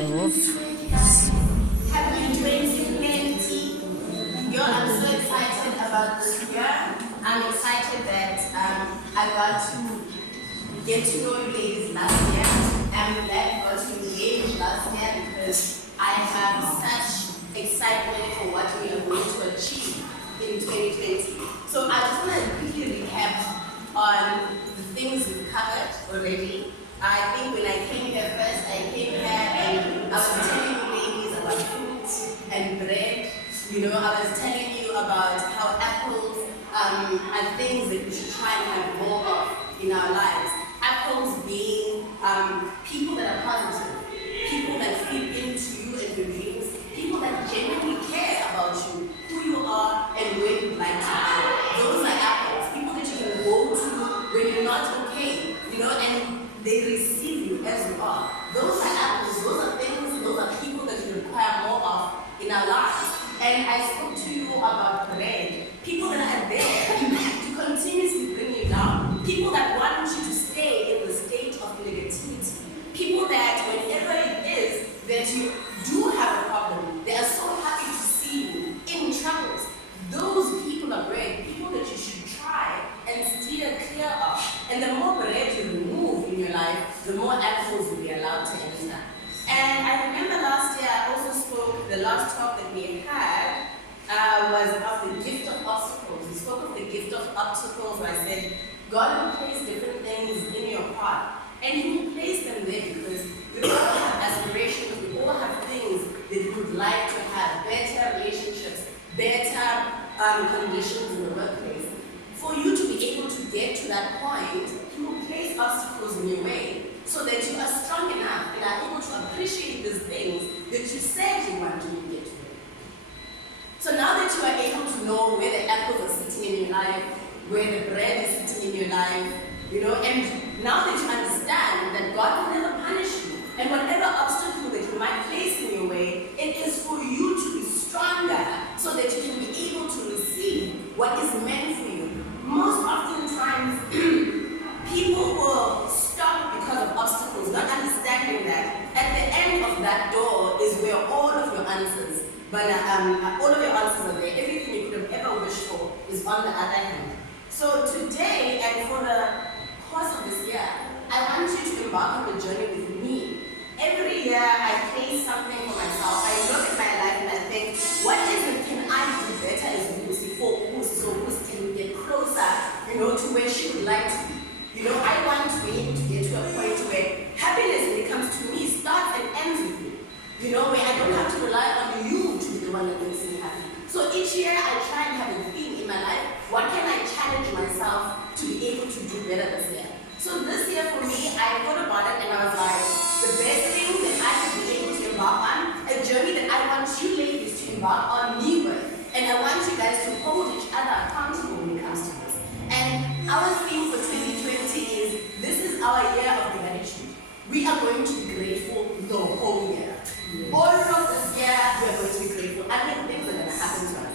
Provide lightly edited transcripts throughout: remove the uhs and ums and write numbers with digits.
Happy 2020. Yo, I'm so excited about this year. I'm excited that I got to get to know you ladies last year. I'm glad I got to engage last year because I have such excitement for what we are going to achieve in 2020. So I just want to quickly recap on the things we've covered already. I think when I came here first, I came here and I was telling you ladies about fruit and bread. You know, I was telling you about how apples are things that we should try and have more of in our lives. Apples being people that are positive, people that feed into you and your dreams, people that genuinely care about you, who you are and where you'd like to go. Those are apples, people that you can go to when you're not okay, you know, and they receive you as you are. Those are apples, those are things, those are people that we require more of in our lives. And I spoke to you about bread, people that are there to continuously bring you down, people that want you to stay in the state of negativity, people that whenever it is that you do have a problem, they are so happy to see you in troubles. Those people are bread, people that you should try and steer clear of. And the more bread you remove in your life, the more apples will be allowed to enter. And I remember last year I also spoke, the last talk that we had was about the gift of obstacles. We spoke of the gift of obstacles where I said, God will place different things in your path. And He will place them there because we all have aspirations, we all have things that we would like to have, better relationships, better conditions in the workplace. For you to be able to get to that point, He will place obstacles in your way so that you are strong enough and are able to appreciate these things that you said you want to get to. So now that you are able to know where the apples are sitting in your life, where the bread is sitting in your life, you know, and now that you understand that God will never punish you, and whatever obstacle that you might place in your way, it is for you to be stronger so that you can be able to receive what is meant for you. Most oftentimes, people will stop because of obstacles, not understanding that at the end of that door is where all of your answers, but all of your answers are there. Everything you could have ever wished for is on the other hand. So today, and for the course of this year, I want you to embark on the journey with me. Every year, I place something for myself. I look at my life and I think, what is it can I do better as Lucy for Lucy, so Lucy can get closer, you know, to where she would like to be. You know, I want to be able to get to a point where happiness, when it comes to me, starts and ends with me. You know, where I don't have to rely on you to be the one that makes me happy. So each year I try and have a theme in my life. What can I challenge myself to be able to do better this year? So this year for me, I thought about it and I was like, the best thing that I could be able to embark on, a journey that I want you ladies to embark on me with. And I want you guys to hold each other accountable when it comes to this. And our theme for 2020 is, this is our year of gratitude. We are going to be grateful the whole year. All of this year, we are going to be grateful. I think things are going to happen to us.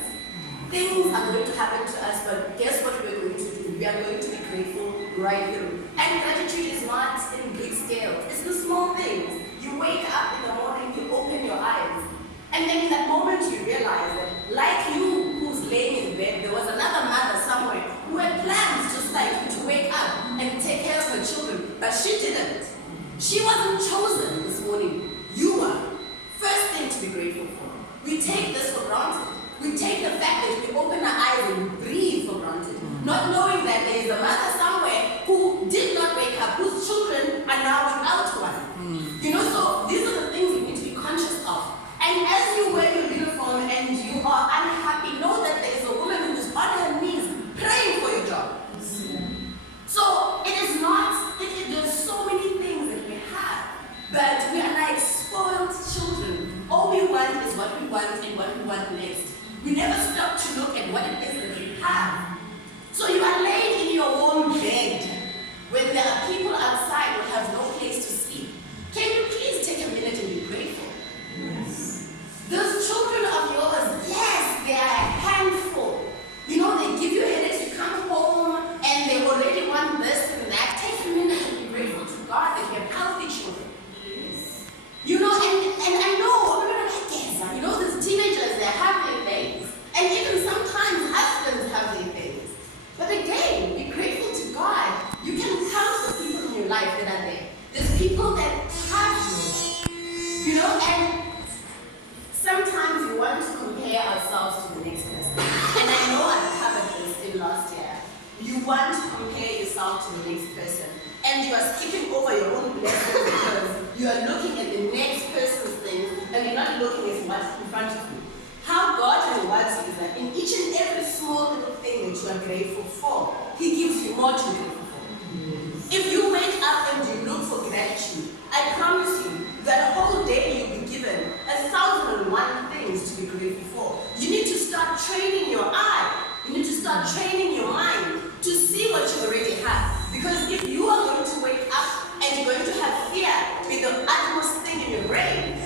Things are going to happen to us, but guess what we're going to do? We are going to be grateful right through. And gratitude is not in big scale. It's the small things. You wake up in the morning, you open your eyes, and then in that moment you realize that, like you who's laying in bed, there was another mother somewhere who had plans just like you to wake up and take care of her children, but she didn't. She wasn't chosen this morning. You were. First thing to be grateful for. We take this for granted. We take the fact that we open our eyes and breathe for granted, not knowing that there is a mother somewhere who did not wake up, whose children are now without one. You know, so these are the things we need to be conscious of. And as you wear your uniform and you are unhappy, know that there is a woman who is on her knees praying for your job. So it is not, there's so many things that we have, but we are like spoiled children. All we want is what we want and what we want next. We never stop to look at what it is that we have. So you are laying in your own bed when there are people outside who have no place to sleep. Can you please take a minute and be grateful? Yes. Those children of yours, yes, they are a handful. You know, they give you headaches, you come home and they already want this and that. Take a minute and be grateful to God that you have healthy children. Yes. You know, and you are skipping over your own blessings because you are looking at the next person's thing and you're not looking at what's in front of you. How God rewards you is that in each and every small little thing that you are grateful for, He gives you more to be grateful for. If you wake up and you look for gratitude, I promise you that whole day you'll be given 1,001 things to be grateful for. You need to start training your eye. You need to start training your mind to see what you already have. Because if you are going to wake up and you're going to have fear be the utmost thing in your brain,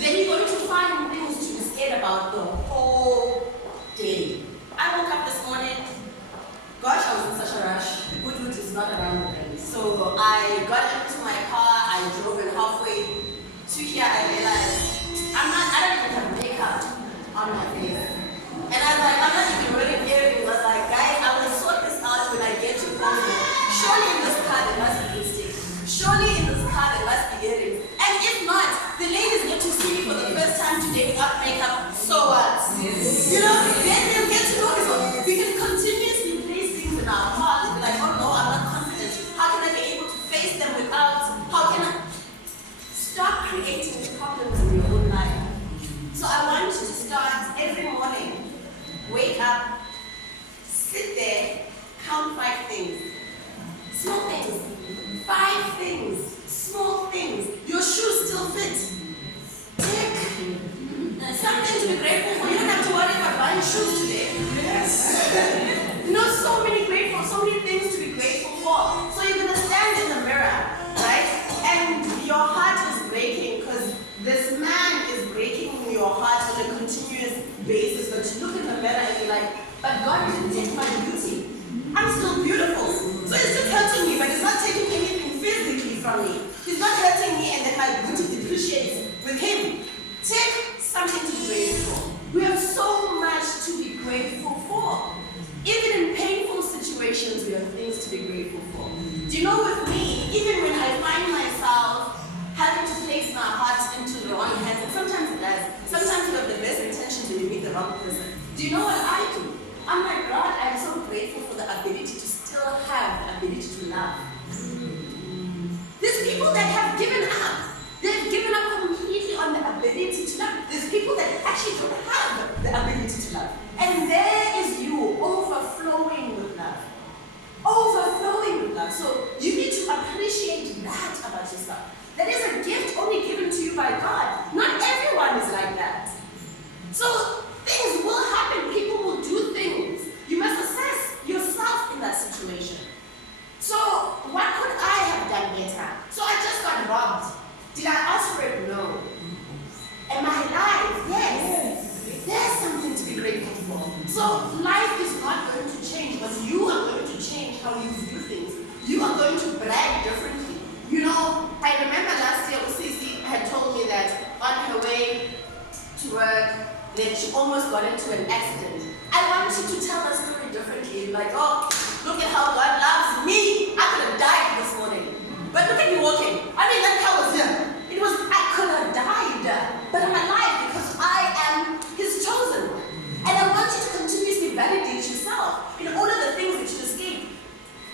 then you're going to find things to be scared about the whole day. I woke up this morning, gosh, I was in such a rush. Goodwood is not around again. So I got into my car, I drove and halfway to here I realized I don't even have makeup on my face. And I was like, I'm not even wearing earrings. I was like, guys, I will sort this out when I get to Pollsmoor. Surely in this car there must be lipstick. Surely in this car there must be earrings. And if not, the ladies get to see me for the first time today without makeup. So what? You know, then they'll get to know me. So we can continuously place things in our heart and be like, oh no, I'm not confident. How can I be able to face them without? How can I? Stop creating problems in your own life. So I want you to start every morning. Wake up, sit there, count 5 things. Small things. 5 things. Small things. Your shoes still fit. Take something to be grateful for. You don't have to worry about buying shoes today. Yes. You know, so many things to be grateful for. So you're going to stand in the mirror, right? And your heart is breaking because this man is breaking your heart on a continuous basis. But you look in the mirror and you're like, but God didn't take my beauty. I'm still beautiful. So it's just hurting me, but it's not taking anything physically from me. He's not hurting me and then my beauty depreciates with him. Take something to be grateful for. We have so much to be grateful for. Even in painful situations, we have things to be grateful for. Do you know with me, even when I find myself having to place my heart into the wrong hands, and sometimes it does, sometimes you have the best intentions and you meet the wrong person. Do you know what I do? I'm like, God, I'm so grateful for the ability to still have the ability to love. There's people that have given up. They've given up completely on the ability to love. There's people that actually don't have the ability to love. And there is you overflowing with love. Overflowing with love. So you need to appreciate that about yourself. That is a gift only given to you by God. Not everyone is like that. So things will happen. People will do things. You must assess yourself in that situation. So what could I have done better? So I just got robbed. Did I ask for it? No. Am I alive? Yes. There's something to be grateful for. So life is not going to change, but you are going to change how you view things. You are going to brag differently. You know, I remember last year Usisi had told me that on her way to work, that she almost got into an accident. I want you to tell the story differently. Like, oh, look at how God loves me. I could have died this morning. But look at me walking. I mean, that car was here. It was, I could have died. But I'm alive because I am His chosen one. And I want you to continuously validate yourself in all of the things that you escape.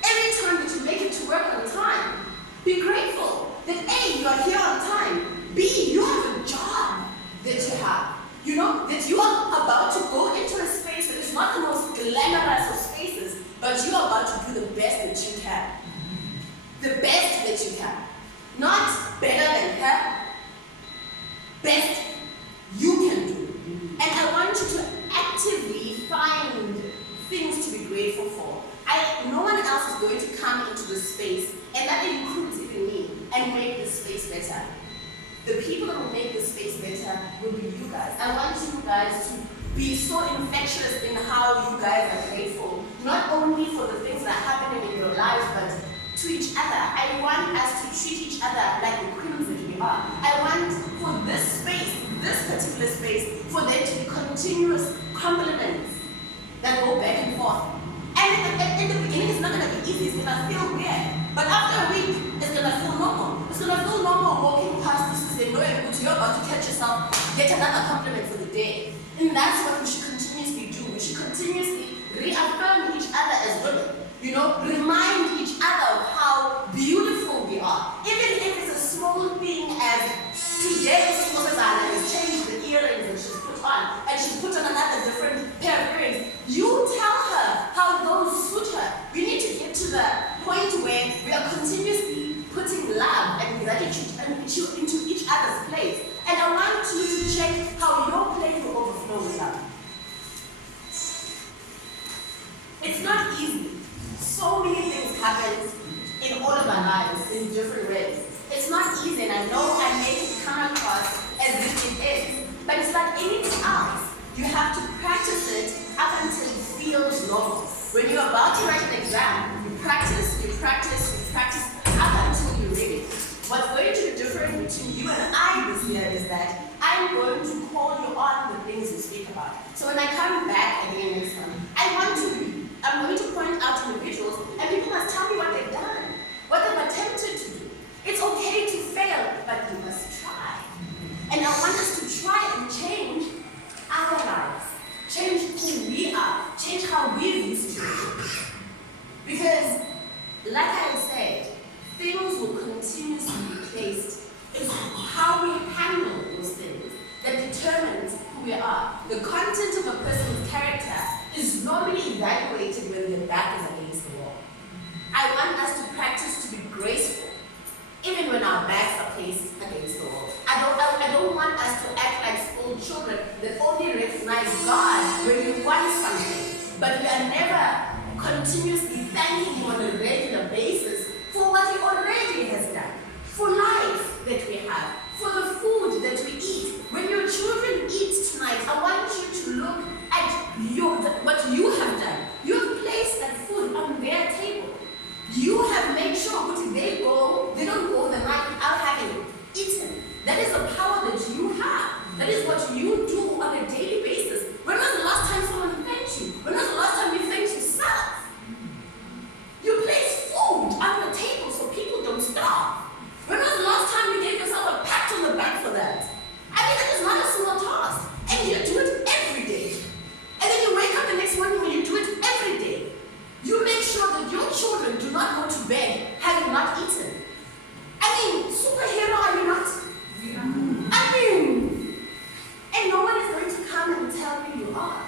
Every time that you make it to work on time, be grateful that A, you are here on time. B, you have a job that you have. You know, that you are about to go into a space that is not the most glamorous of spaces, but you are about to do the best that you can. The best that you can. Not better than her. Best you can do. And I want you to actively find things to be grateful for. No one else is going to come into this space, and that includes even me, and make this space better. The people that will make this space better will be you guys. I want you guys to be so infectious in how you guys are grateful, not only for the things that are happening in your lives, but to each other. I want us to treat each other like the queens that we are. I want for this space, this particular space, for there to be continuous compliments that go back and forth. And in the beginning, it's not going to be easy. It's going to feel weird. But after a week, it's going to feel normal. It's going to feel normal walking past this and say, no, you're about to catch yourself, get another compliment for the day. And that's what we should continuously do. We should continuously reaffirm each other as women. You know, remind each other of how beautiful we are. Even if it's a small thing as today, Sosazana has changed the earrings that she's put on, and she put on another different pair of earrings. You tell her how those suit her. We need to get to the point where we are continuously putting love and gratitude into each other's place. And I want you to check how your plate will overflow with love. It's not easy. So many things happen in all of our lives in different ways. It's not easy, and I know I make it come across as if it is. But it's like anything else. You have to practice it up until it feels normal. When you're about to write an exam, you practice, up until you're ready. What's going to be different between you and I this year is that I'm going to call you on the things you speak about. So when I come back again next time, I'm going to point out individuals, and people must tell me what they've done, what they've attempted to do. It's okay to fail, but you must try. And I want us to try and change our lives, change who we are, change how we used to be. Because, like I said, things will continuously be placed. It's how we handle those things that determines who we are. The content of a person's character is normally evaluated when their back is against the wall. I want us to practice to be graceful, even when our backs are placed against the wall. I don't want us to act like spoiled children that only recognize God when we want something, but we are never continuously thanking Him on a regular basis for what He already has done, for life that we have, for the food that we eat. When your children eat tonight, I want you to look at what you have done. You have placed that food on their table. You have made sure that they don't go the night without having eaten. That is the power that you have. That is what you do on a daily basis. When was the last time someone thanked you? When was the last time you thanked yourself? You place food on the table so people don't starve. When was the last time you gave yourself a pat on the back for that? I mean, that is not a small task. And you do it every day. And then you wake up the next morning and you do it every day. You make sure that your children do not go to bed having not eaten. I mean, superhero are you not? Yeah. I mean, and no one is going to come and tell you you are.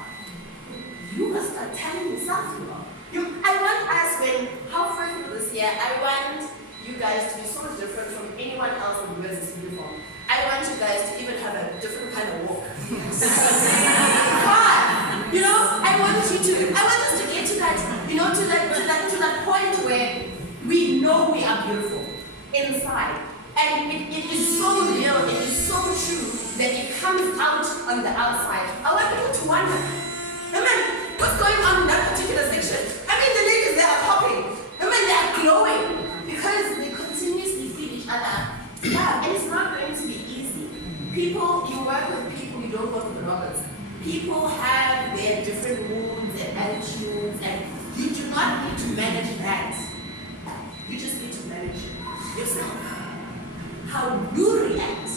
You must start telling yourself you are. I want us, halfway through this year, I want you guys to be so different from anyone else who wears this uniform. I want you guys to even have a different kind of walk. But, I want us to get to that, to that point where we know we are beautiful inside. And it is so real, it is so true that it comes out on the outside. I want people to wonder, what's going on in that particular section? I mean, the ladies, they are popping. They are glowing because they continuously feed each other. Yeah, and it's not going to be easy. You work with people, you don't work with robots. People have their different moods and attitudes, and you do not need to manage that. You just need to manage yourself. How you react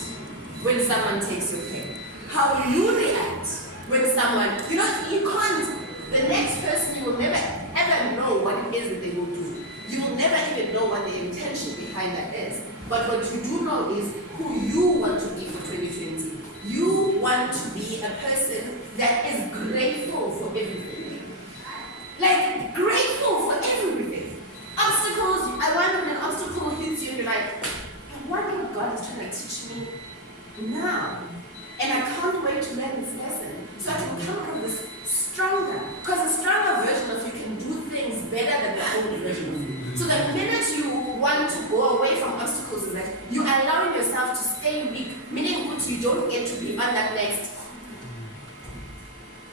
when someone takes your pen. How you react when someone, you can't, the next person, you will never ever know what it is that they will do. You will never even know what the intention behind that is. But what you do know is who you want to be for 2020. You want to be a person that is grateful for everything. Like, grateful for everything. Obstacles, I want when an obstacle hits you and you're like, I wonder what God is trying to teach me now. And I can't wait to learn this lesson so I can come from this stronger. Because a stronger version of you can do things better than the old version of you. So the minute you want to go away from obstacles is that you are allowing yourself to stay weak, meaning that you don't get to be on that next.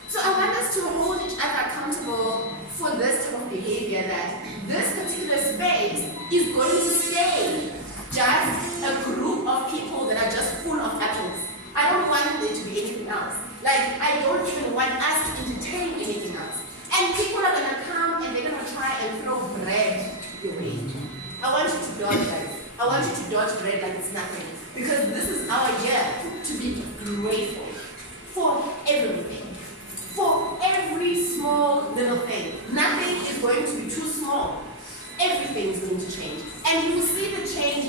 So I want us to hold each other accountable for this type of behavior, that this particular space is going to stay just a group of people that are just full of atoms. I don't want there to be anything else. Like, I don't even want us to entertain anything else. And people are going to come and they're going to try and throw bread your way. I want you to dodge that. I want you to dodge bread like it's nothing. Because this is our year to be grateful for everything. For every small little thing. Nothing is going to be too small. Everything is going to change. And you will see the change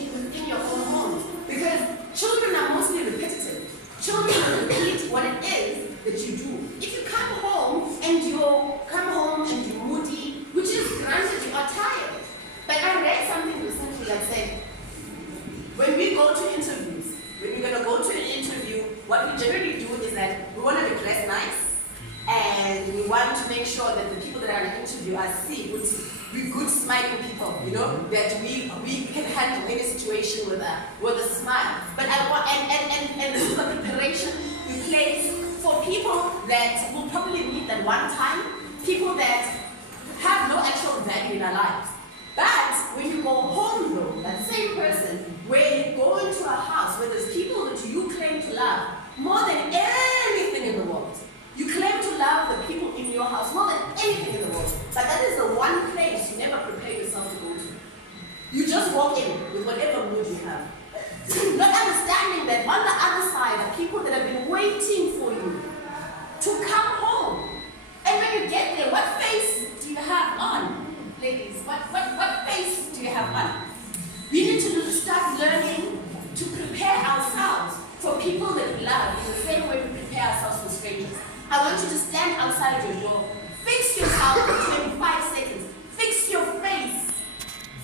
what we generally do is that we want to be dressed nice, and we want to make sure that the people that are going to interview us we're good smiling people, that we can handle any situation with a smile. But I want, and this is a preparation we place for people that will probably meet at one time, people that have no actual value in our lives. But when you go home though, that same person, where you go into a house where there's people that you claim to love more than anything in the world. You claim to love the people in your house more than anything in the world. But that is the one place you never prepare yourself to go to. You just walk in with whatever mood you have. Not understanding that on the other side are people that have been waiting for you to come home. And when you get there, what face do you have on? Ladies, what face do you have on? We need to start learning to prepare ourselves for people that we love in the same way we prepare ourselves for strangers. I want you to stand outside your door, fix yourself for 25 seconds, fix your face,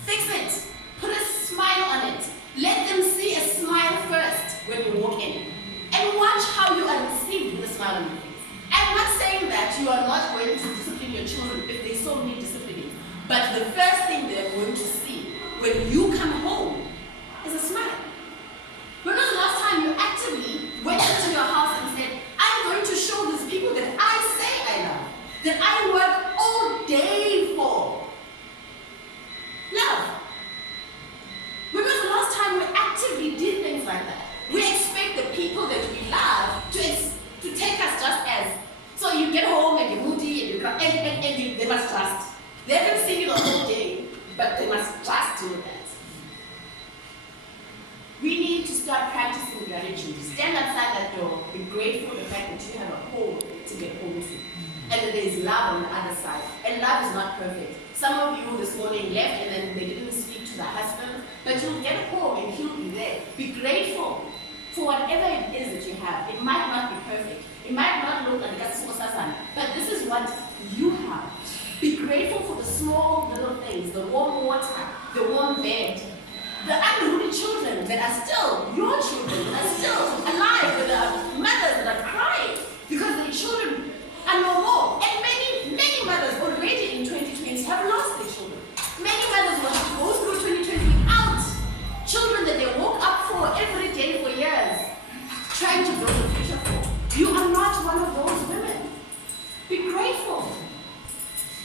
fix it, put a smile on it. Let them see a smile first when you walk in. And watch how you are received with a smile on your face. I'm not saying that you are not going to discipline your children if they so need disciplining. But the first thing they're going to see when you come home is a smile. When was the last time you actively went into your house and said, I'm going to show these people that I say I love, that I work all day for? Love. When was the last time we actively did things like that? We expect the people that we love to take us just as. So you get home and you're moody and you come, and they must trust. They haven't seen you the whole day, but they must trust you with that. We need to start practicing gratitude. Stand outside that door, be grateful for the fact that you have a home to get home to. And that there is love on the other side. And love is not perfect. Some of you this morning left and then they didn't speak to the husband, but you'll get home and he'll be there. Be grateful for whatever it is that you have. It might not be perfect. It might not look like that's but this is what you have. Be grateful for the small little things, the warm water, the warm bed, the unruly children that are still your children, that are still alive, with the mothers that are crying because their children are no more. And many mothers already in 2020 have lost their children. Many mothers will have to go through 2020 without children that they woke up for every day for years, trying to build a future for. You are not one of those women. Be grateful.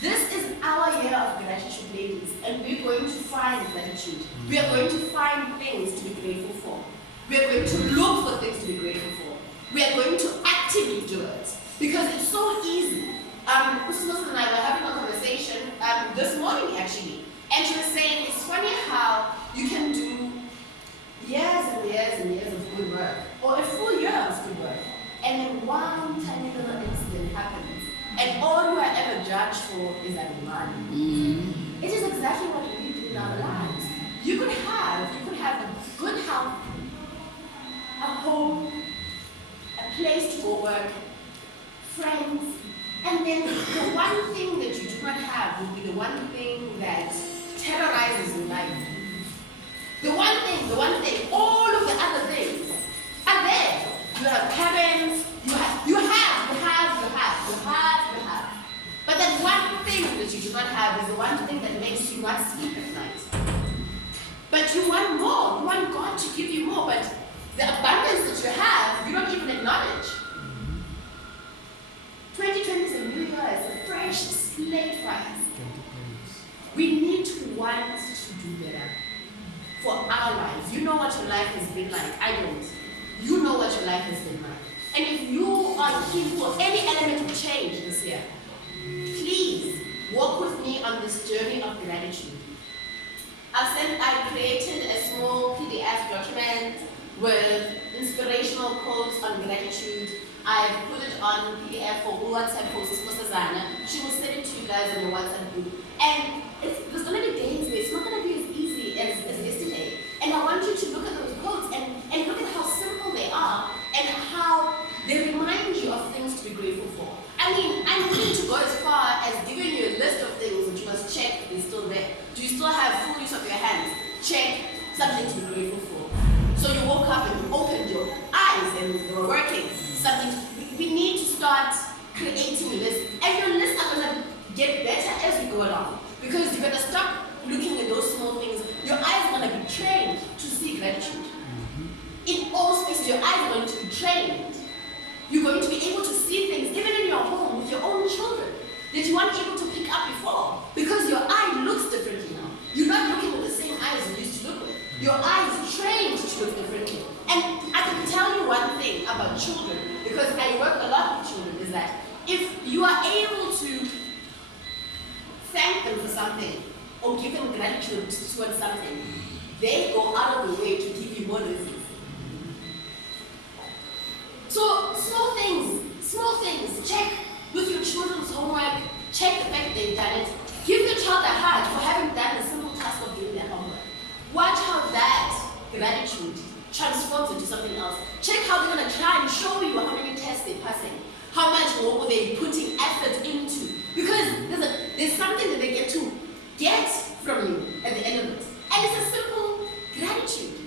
This is our year of gratitude, ladies, and we're going to find gratitude. We are going to find things to be grateful for. We are going to look for things to be grateful for. We are going to actively do it because it's so easy. Pollsmoor and I were having a conversation this morning actually, and she was saying it's funny how you can do years and years and years of good work, or a full year of good work, and then one tiny little incident happens. And all you are ever judged for is that money. It is exactly what we do in our lives. You could have a good health, a home, a place to go work, friends, and then the one thing that you do not have will be the one thing that terrorizes your life. The one thing, all of the other things are there. You have parents, you have. But that one thing that you do not have is the one thing that makes you not sleep at night. But you want more. You want God to give you more. But the abundance that you have, you don't even acknowledge. 2020 is a new year. It's a fresh slate for us. We need to want to do better for our lives. You know what your life has been like. I don't. You know what your life has been like. And if you are looking for any element of change this year, please walk with me on this journey of gratitude. I created a small PDF document with inspirational quotes on gratitude. I've put it on PDF for WhatsApp posts for Susanna. She will send it to you guys in your WhatsApp group. And there's going to be days where it's not going to be as easy as yesterday. And I want you to look at those quotes and look at how simple they are and how they remind you of things to be grateful for. I mean, I'm willing to go as far as giving you a list of things that you must check if they're still there. Do you still have full use of your hands? Check something to be grateful for. So you woke up and you opened your eyes. guys and they were working, something, we need to start creating lists. And your lists are going to get better as we go along. Because you're going to stop looking at those small things. Your eyes are going to be trained to see gratitude. In all spaces, your eyes are going to be trained. You're going to be able to see things, even in your home, with your own children, that you weren't able to pick up before. Because your eye looks differently now. You're not looking with the same eyes you used to look with. Your eye is trained to look differently. And I can tell you one thing about children, because I work a lot with children, is that if you are able to thank them for something, or give them gratitude towards something, they go out of the way to give you more reasons. So small things, check with your children's homework, check the fact they've done it. Give your child a hug for having done the simple task of doing their homework. Watch how that gratitude transforms into something else. Check how they're going to try and show you how many tests they're passing, how much more they're putting effort into. Because there's something that they get to get from you at the end of it. And it's a simple gratitude.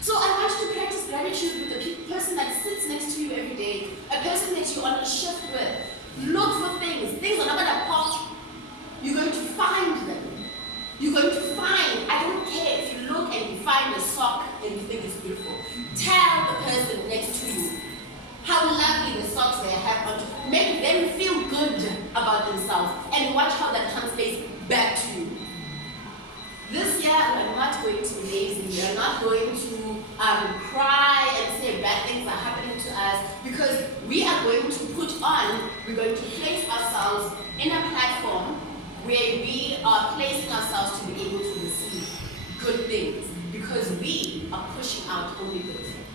So I want you to practice gratitude with the person that sits next to you every day, a person that you're on a shift with. Look for things. Things are not going to pop. You're going to find them. You're going to find, I don't care if you look and you find a sock and you think it's beautiful. Tell the person next to you how lovely the socks they have on. Make them feel good about themselves and watch how that translates back to you. This year, we're not going to be lazy. We're not going to cry and say bad things are happening to us, because we are going to we're going to place ourselves in a platform where we are placing ourselves to be able to receive good things, because we are pushing out only good things.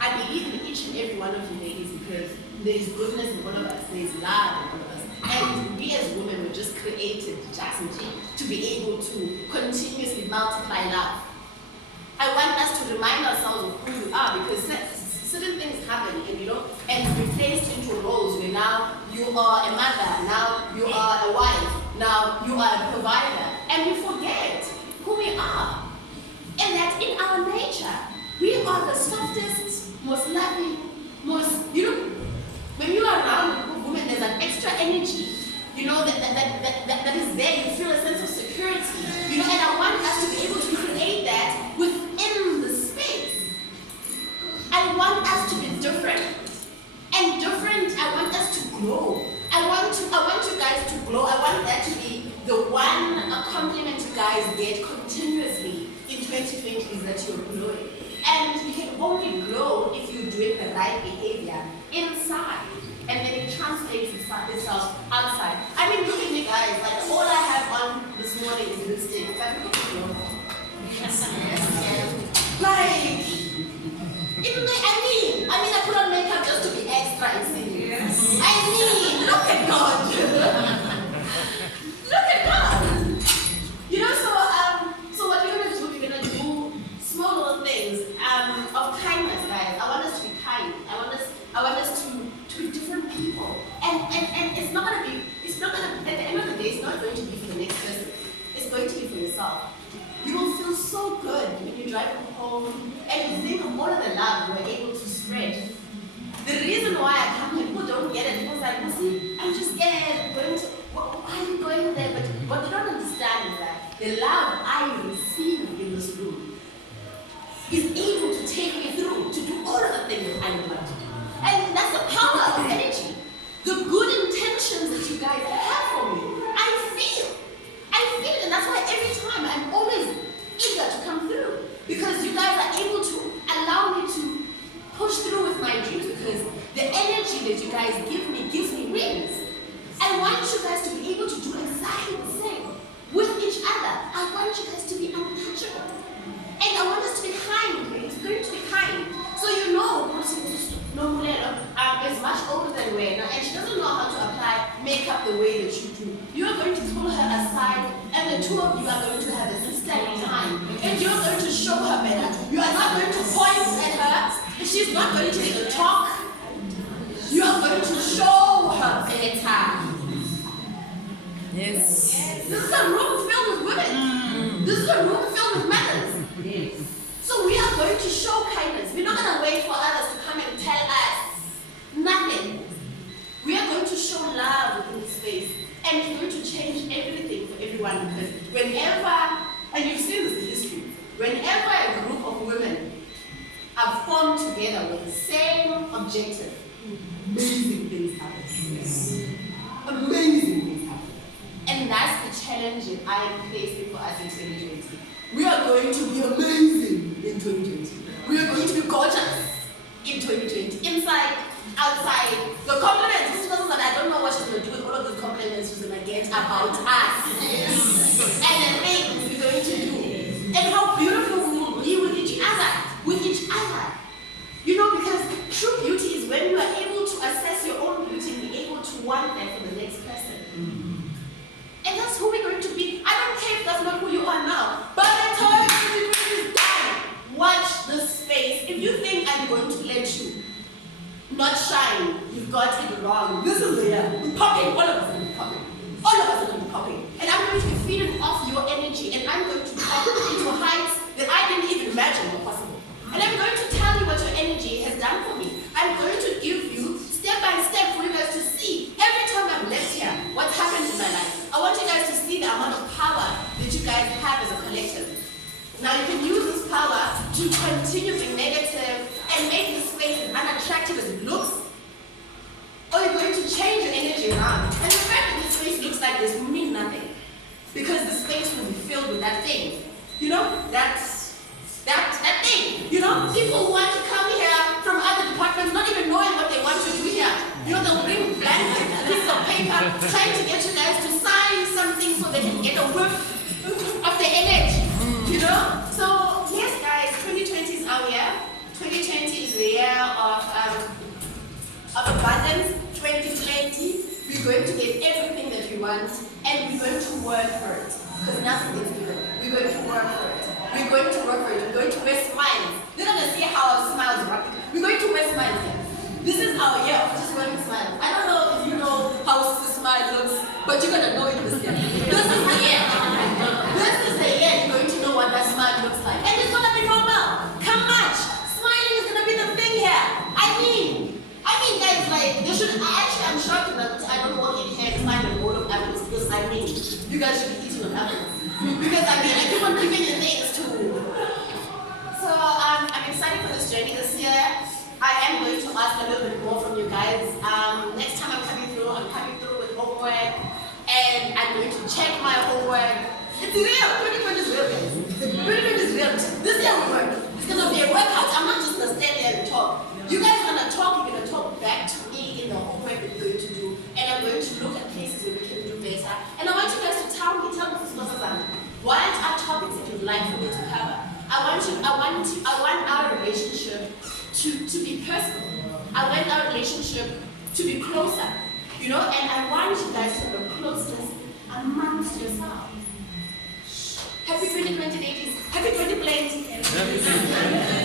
I believe in each and every one of you ladies, because there is goodness in one of us, there is love in one of us. And we as women were just created, Jackson G, to be able to continuously multiply love. I want us to remind ourselves of who we are, because certain things happen and we're placed into roles where now you are a mother, now you are a wife, now you are a provider, and we forget who we are. And that in our nature, we are the softest, most loving, when you are around women, there's an extra energy, that is there. You feel a sense of security, and I want us to be able to create that within the space. I want us to be different, and different. I want us to grow. I want you guys to grow. I want that to be the one compliment you guys get continuously in 2020 is that you're growing. And you can only grow if you're doing the right behavior inside, and then it translates itself outside. I mean, look at me, guys. Like, all I have on this morning is lipstick. It's like, look at you. Like, I put on makeup just to be extra and silly. Yes. Look at God. Look at God. So what we're gonna do? We're gonna do small little things of kindness, guys. I want us to be kind. I want us to be different people. And it's not gonna at the end of the day, it's not going to be for the next person. It's going to be for yourself. You will feel so good when you drive home and you think of all of the love you were able to spread. The reason why I come here, people don't get it. People say, I'm just scared. Why are you going there? But what they don't understand is that the love I receive in this room is able to take me through to do all of the things I would like to do. And that's the power of energy. The good intentions that you guys have for me, I feel it, and that's why every time I'm always eager to come through, because you guys are able to allow me to push through with my dreams, because the energy that you guys give me gives me wings. I want you guys to be able to do exactly the same with each other. I want you guys to be untouchable, and I want us to be kind. It's going to be kind. So is much older than Wayne, and she doesn't know how to apply makeup the way that you do. You are going to pull her aside, and the two of you are going to have a sisterly time, and you're going to show her better. You are not going to point at her, and she's not going to talk. You are going to show her better. Yes. This is a room filled with women. This is a room filled with mothers. Yes. So So we are going to show kindness. We're not going to wait for others to come and tell us nothing. We are going to show love in this space. And it's going to change everything for everyone, because whenever, and you've seen this in history, whenever a group of women are formed together with the same objective, amazing things happen. Yes. Amazing things happen. And that's the challenge that I am placing for us in 2020. We are going to be amazing in 2020. We are going to be gorgeous in 2020. Inside, outside, the compliments. This person that I don't know what she's going to do with all of those compliments she's going to get about us. And the things we're going to do. And how beautiful we will be with each other. With each other. You know, because true beauty is when you are able to assess your own beauty and be able to want that for the next person. And that's who we're going to be. I don't care if that's not who you are now. By the time 2020 is done, watch the space. If you think I'm going to let you not shine, you've got it wrong. This is the year. We're popping. All of us are going to be popping. All of us are going to be popping. And I'm going to be feeding off your energy. And I'm going to pop into heights that I didn't even imagine were possible. And I'm going to tell you what your energy has done for me. I'm going to give you step by step for you guys to see every time I've left here what's happened in my life. I want you guys to see the amount of power that you guys have as a collective. Now you can use this power to continue being negative and make the space as unattractive as it looks. Or you're going to change your energy around. And the fact that this space looks like this will mean nothing. Because the space will be filled with that thing. You know, that thing. You know, people who want to come here from other departments not even knowing what they want to do here. You know, they'll bring blank pieces of paper trying to get you guys to sign something so they can get a whiff of the energy. You know? So, yes guys, 2020 is our year. 2020 is the year of abundance. 2020, we're going to get everything that we want and we're going to work for it. Because nothing is given. We're going to work for it. We're going to work for it. We're going to wear smiles. They're not going to see how our smiles rock. We're going to wear smiles here. This is our year of just wearing smiles. I don't know if you know how the smile looks, but you're going to know it this year. This is the year. This is the year you're going to know what that smile looks like. And it's going to be normal. Come much. Smiling is going to be the thing here. I mean guys, like, they should, I'm shocked that I don't walk in here and find a bowl of apples because you guys should be eating on apples. Because I keep on giving you things too. So I'm excited for this journey this year. I am going to ask a little bit more from you guys. Next time I'm coming through with homework, and I'm going to check my homework. It's real. 2020 is real, guys. 2020 is real. This year we work. It's gonna be a workout. I'm not just gonna stand there and talk. You guys are gonna talk. You're gonna talk back to me in the homework that you're going to do, and I'm going to look at places where we can do better. And I want you guys to tell me what are topics that you'd like for me to cover. I want our relationship to be personal. I want our relationship to be closer. You know, and I want you guys to have a closeness amongst yourselves. Happy 2020, ladies. Happy 2020.